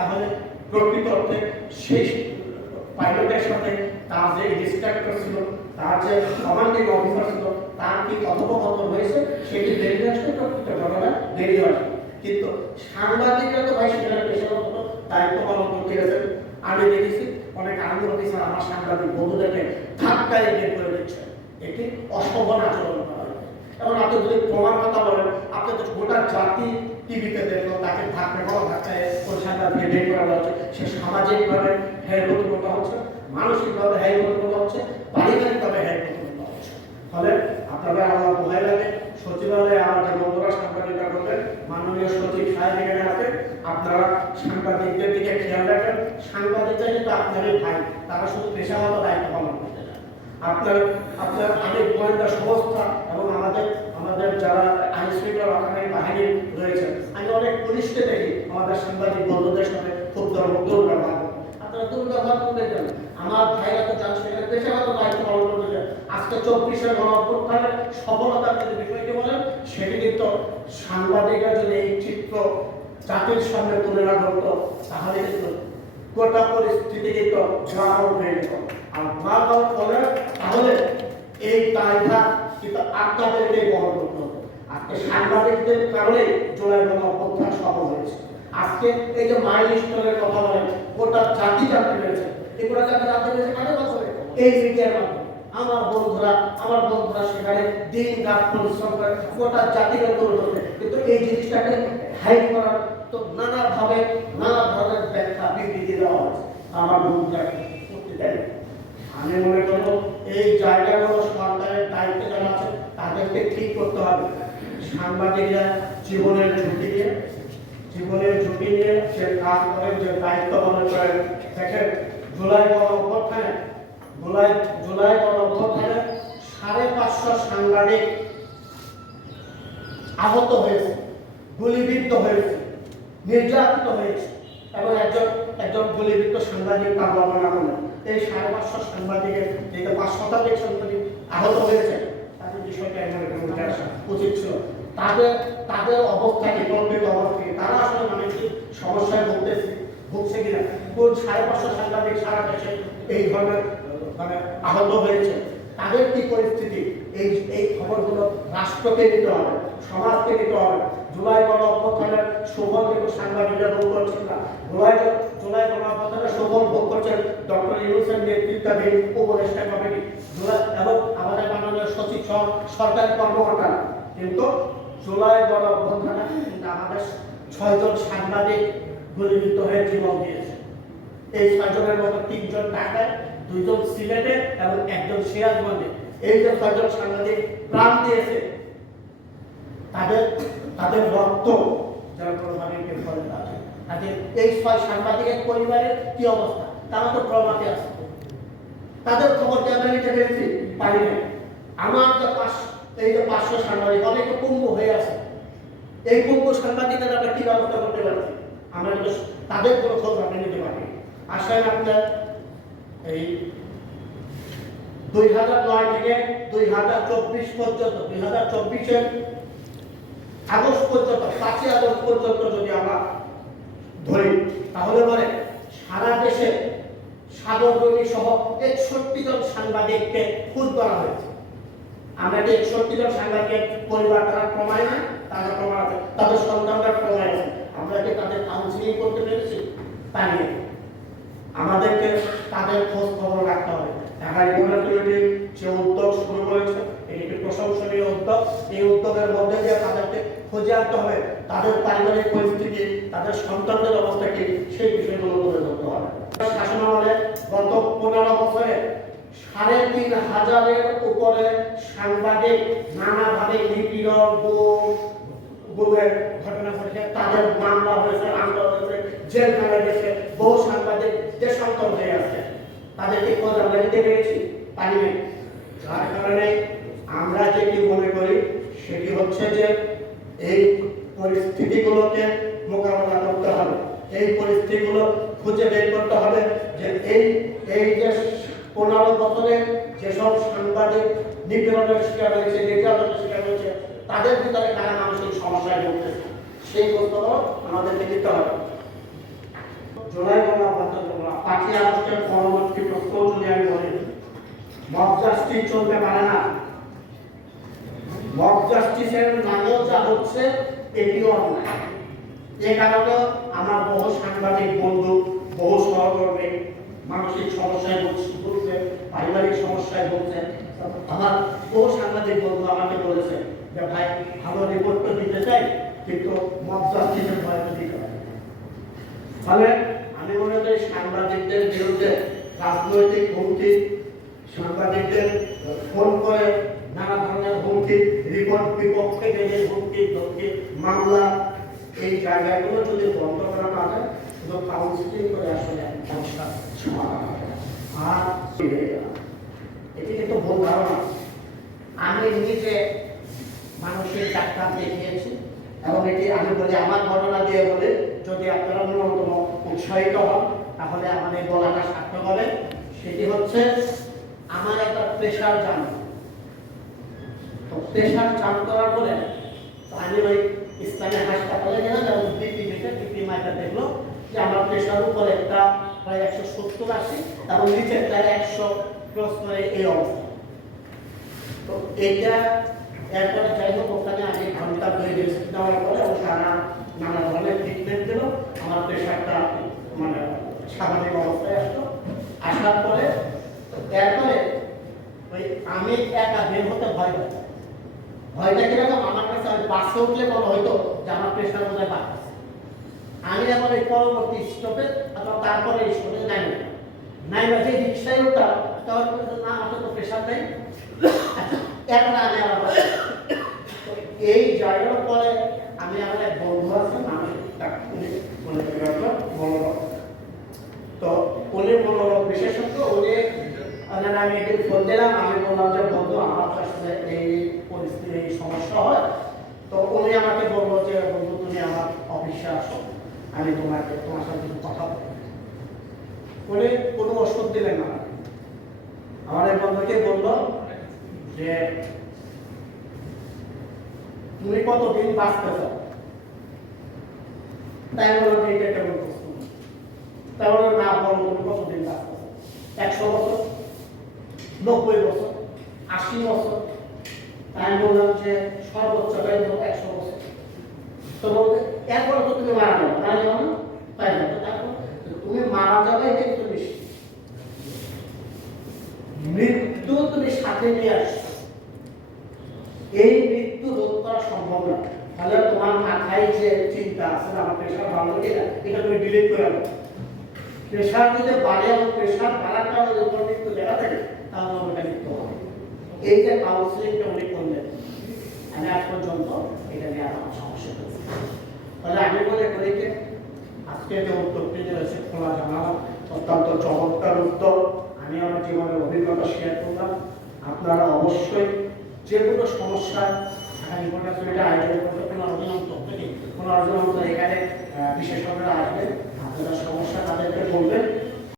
তাহলে প্রকৃত অর্থে সেই পাইলটের সাথে তার যে ইন্সট্রাক্টর ছিল, তার যে কমান্ডিং অফিসার ছিল, তার কি কথোপকথন হয়েছে সেটি বেরিয়ে আসতে প্রকৃত ঘটনা বেরিয়ে আসবে। কিন্তু সাংবাদিকরা তো ভাই সেখানে পেশাগত দায়িত্ব পালন করতে গেছেন। আমি দেখেছি অনেক আর্মি অফিসার আমার সাংবাদিক বন্ধুদেরকে ধাক্কায় বের করে দিচ্ছে, এটি অশোভন আচরণ করা হয়। এবং আপনি যদি প্রমাণ কথা বলেন, আপনি তো গোটা জাতি টিভিতে দেখলো তাকে ধাক্কায় ওই সাংবাদিককে বের করা হচ্ছে। সে সামাজিকভাবে হেয়প্রতিপন্ন হচ্ছে, মানসিকভাবে হেয়প্রতিপন্ন হচ্ছে, পারিবারিকভাবে হেয়প্রতিপন্ন হচ্ছে। ফলে আপনাদের আমার বোঝাই লাগে, সচিবালয়ে আমার যে বন্ধুরা সাংবাদিকরা করবেন, মাননীয় সচিব সাহেব এখানে আছে, আপনারা সাংবাদিকদের দিকে খেয়াল রাখবেন। সাংবাদিকরা কিন্তু আপনারই ভাই, তারা শুধু পেশাগত দায়িত্ব পালন করতে চান। আপনার অনেক গোয়েন্দা সংস্থা এবং আমাদের যারা আইন শৃঙ্খলা রক্ষাকারী বাহিনী রয়েছে, আমি অনেক পুলিশকে দেখি আমাদের সাংবাদিক বন্ধুদের সাথে খুব দুর্ব্যবহার। আপনারা দুর্ব্যবহার করতে চান, আমার ভাইরা তো চান সেখানে পেশাগত দায়িত্ব পালন করতে চান। আজকে 24-এর গণঅভ্যুত্থানের সফলতার যদি বিষয়টি বলেন, সেটি কিন্তু সাংবাদিকরা যদি এই চিত্র জাতির সামনে তুলে না ধরতো, তাহলে কিন্তু গোটা পরিস্থিতি কিন্তু ব্লাকআউট হয়ে যেত। আর ব্লাকআউট হলে তাহলে এই দায়ভার কিন্তু আপনাদেরকে বহন করতে হবে। আজকে সাংবাদিকদের কারণে জুলাই গণঅভ্যুত্থান সফল হয়েছে। আজকে এই যে মাইলস্টোনের কথা বলেন, গোটা জাতি জানতে পেরেছে। এই গোটা জাতি জানতে পেরেছে কাদের মাধ্যমে? এই মিডিয়ার মাধ্যমে। আমার বন্ধুরা সেখানে দিন রাত পরিশ্রম করে গোটা জাতিকে তুলে ধরবে। কিন্তু এই জিনিসটাকে হাইড করার তো নানা ধরনের ব্যাখ্যা বিবৃতি দেওয়া হয়েছে। আমার বন্ধুরা করতে দেয়। আমি মনে করবো এই জায়গাগুলো সরকারের দায়িত্বে যারা আছে তাদেরকে ঠিক করতে হবে। সাংবাদিকরা জীবনের ঝুঁকি নিয়ে সে কাজ করেন, যে দায়িত্ব পালন করেন। দেখেন জুলাই গণঅভ্যুত্থানে 550 সাংবাদিক আহত হয়েছে, গুলিবিদ্ধ হয়েছে, নির্যাতিত হয়েছে এবং একজন গুলিবিদ্ধ সাংবাদিক তার বর্ণনা করলেন। এই 550 সাংবাদিকের যে 5 শতাধিক সাংবাদিক আহত হয়েছে, তাদের বিষয়টা এমন উচিত ছিল। তাদের অবস্থা কি, প্রকৃত অবস্থা কি, তারা আসলে মানসিক সমস্যায় ভুগছে কিনা, কোন 550 সাংবাদিক সারা দেশে এই ধরনের আহত হয়েছে, তাদের কি পরিস্থিতি, এই খবরগুলো রাষ্ট্রকে নিতে হবে, সমাজকে নিতে হবে। জুলাই গণঅভ্যুত্থানের সুফল কিন্তু সাংবাদিকরা ভোগ করছেন না। জুলাই গণঅভ্যুত্থানের সুফল ভোগ করছেন ডক্টর ইউনূসের নেতৃত্বাধীন উপদেষ্টা কমিটি এবং আমাদের মাননীয় সচিব সহ সরকারি কর্মকর্তারা। কিন্তু জুলাই গণঅভ্যুত্থানে কিন্তু আমাদের 6 জন সাংবাদিক গুলিবিদ্ধ হয়ে জীবন দিয়েছে। এই 6 জনের মধ্যে 3 জন ঢাকায়, 2 জন সিলেটে এবং 1 জন সিরাজগঞ্জে। এই যে 6 জন সাংবাদিক প্রাণ দিয়েছে, তাদের রক্ত যারা কোরবানিকে ফলে তাদের এই 6 সাংবাদিকের পরিবারের কি অবস্থা, তারা তো প্রমাণে আছে। তাদের খবর আমরা নিতে পেরেছি, পারি না। আমার এই যে 500 সাংবাদিক অনেকে পঙ্গু হয়ে আছে, এই পঙ্গু সাংবাদিকদের আমরা কি ব্যবস্থা করতে পারছি? আমরা কিন্তু তাদের কোনো খবর আমরা নিতে পারি। আসেন আপনার এই 2009 থেকে 2024 পর্যন্ত, 2024-এর আগস্ট পর্যন্ত, 5 আগস্ট পর্যন্ত যদি আমরা ধরি, তাহলে বলে সারা দেশে সাগররুনি সহ 61 জন সাংবাদিককে খুন করা হয়েছে। আমরা কি 61 জন সাংবাদিকের পরিবার তারা প্রমাণ না, তারা প্রমাণ আছে, তাদের সন্তানরা প্রমাণ আছে, আমরা কি তাদের কাউন্সিলিং করতে পেরেছি? পারি না। আমাদেরকে তাদের খোঁজ খবর রাখতে হবে। ঢাকা রিপোর্টার যে উদ্যোগ শুরু করেছে, এটি একটি প্রশংসনীয় উদ্যোগ। এই উদ্যোগের মধ্যে দিয়ে তাদেরকে খুঁজে আনতে হবে, তাদের পারিবারিক পরিস্থিতি, তাদের সন্তানদের অবস্থা কি, সেই বিষয়গুলো তুলে ধরতে হবে। শাসনামলে গত 15 বছরে 3,500-এর উপরে সাংবাদিক নানাভাবে নিপীড়ন, গুমের ঘটনা ঘটেছে, তাদের মামলা হয়েছে, মামলা হয়েছে, জেলখানায় গেছে, বহু সাংবাদিক দেশান্তর হয়ে আছে। তাদেরকে খোঁজ আমরা নিতে পেরেছি, পারি নাই। যার কারণে আমরা যেটি মনে করি সেটি হচ্ছে যে এই পরিস্থিতিগুলোকে মোকাবেলা করতে হবে, এই পরিস্থিতিগুলো খুঁজে বের করতে হবে যে এই যে 15 বছরে যেসব সাংবাদিক নিপীড়নের শিকার হয়েছে, নির্যাতনের শিকার হয়েছে, তাদের ভিতরে কারা মানসিক সমস্যায় ভুগতেছে, সেই প্রশ্নগুলো আমাদেরকে দিতে হবে। জুলাই গণঅভ্যুত্থান 5ই আগস্টের পরবর্তী প্রশ্ন যদি আমি বলি, মব জাস্টিস চলতে পারে না। মব জাস্টিসের নামেও যা হচ্ছে এটিও অন্যায়। এ কারণে আমার বহু সাংবাদিক বন্ধু, বহু সহকর্মী মানসিক সমস্যায় ভুগছে, পারিবারিক সমস্যায় ভুগছে। আমার বহু সাংবাদিক বন্ধু আমাকে বলেছে যে ভাই ভালো রিপোর্ট তো দিতে চাই, কিন্তু মব জাস্টিসের ভয় তো দিতে হয়। ফলে আমি মনে করি সাংবাদিকদের বিরুদ্ধে রাজনৈতিক হুমকি, সাংবাদিকদের ফোন করে নানা ধরনের হুমকি, রিপোর্ট বিপক্ষে গেলে হুমকি ধমকি, মামলা, এই জায়গাগুলো যদি বন্ধ করা না যায়, শুধু কাউন্সিলিং করে আসলে সমস্যা সমাধান হবে। আর এটি কিন্তু ভুল ধারণা। আমি নিজে মানসিক ডাক্তার দেখিয়েছি এবং এটি আমি বলি আমার ঘটনা দিয়ে বলে, যদি আপনারা ন্যূনতম উৎসাহিত হন তাহলে আমাদের বলাটা সার্থক হবে। সেটি হচ্ছে আমার একটা প্রেশার জাম। তো প্রেশার জাম করার পরে আমি ওই ইসলামী হাসপাতালে গেলাম এবং বিপি মাইটা দেখলো যে আমার প্রেশার উপরে একটা প্রায় 170 আসে এবং নিচের প্রায় 100 ক্রস করে এই অবস্থা। তো এইটা এরপরে যাই হোক ওখানে আমি ঘন্টা 2 দেওয়ার পরে ও নানা ধরনের ট্রিটমেন্ট দিল। আমার প্রেশারটা মানে স্বাভাবিক অবস্থায় আসলো। আসার পরে এরপরে ওই আমি একা বের হতে ভয় পাই। ভয়টা কিরকম, আমার কাছে আমি বাসে উঠলে মনে হয়তো যে আমার প্রেশার বোধ হয় বাড়ছে। আমি আবার এই পরবর্তী স্টপে অথবা তারপরে স্টপে নাই বাজে রিক্সায় উঠতাম, তখন না আমার তো প্রেশার নেই। এখন আমি আবার এই জায়গার পরে আমি আমার এক বন্ধু আছেন, আমি তো উনি মনোরোগ বিশেষজ্ঞ, উনি আমি একদিন ফোন দিলাম, আমি বললাম যে বন্ধু আমার আসলে এই পরিস্থিতি এই সমস্যা হয়। তো উনি আমাকে বললো যে বন্ধু তুমি আমার অফিসে আসো, আমি তোমার সাথে কিছু কথা বলবো। উনি কোনো ওষুধ দিলেন না, আমার এই বন্ধুকে বললো যে তুমি কতদিন বাঁচতে চাও? তাই বললাম এইটা কেমন প্রশ্ন? তাই বললাম না বলো তুমি কতদিন বাঁচতে চাও? 100 বছর, 90 বছর, 80 বছর? তাই বললাম যে সর্বোচ্চটাই তো 100 বছর। তো বলতে এরপরে তো তুমি মারা যাবে, তাই যাও না? তাই না? তারপর তুমি মারা যাবে এটা কিন্তু নিশ্চিত। মৃত্যু তুমি সাথে নিয়ে আসছো, এই মৃত্যু রোধ করা সম্ভব না। তাহলে তোমার মাথায় যে চিন্তা আছে আমার প্রেশার ভালো কিনা, এটা তুমি ডিলিট করে দাও। প্রেশার যদি বাড়ে এবং প্রেশার বাড়ার কারণে যদি মৃত্যু লেখা থাকে তাহলে ওটা মৃত্যু হবে। এই যে কাউন্সিলিংটা উনি করলেন, আমি আজ পর্যন্ত এটা নিয়ে আমার সমস্যা হয়েছে। তাহলে আমি মনে করি যে আজকে যে উত্তরটি রয়েছে খোলা জানালাম, অত্যন্ত চমৎকার উত্তর। আমি আমার জীবনের অভিজ্ঞতা শেয়ার করলাম। আপনারা অবশ্যই যে কোনো সমস্যায় এটা আয়োজন করতে কোনো অর্জন এখানে বিশেষজ্ঞরা আসবেন, আপনারা সমস্যা তাদেরকে বলবেন।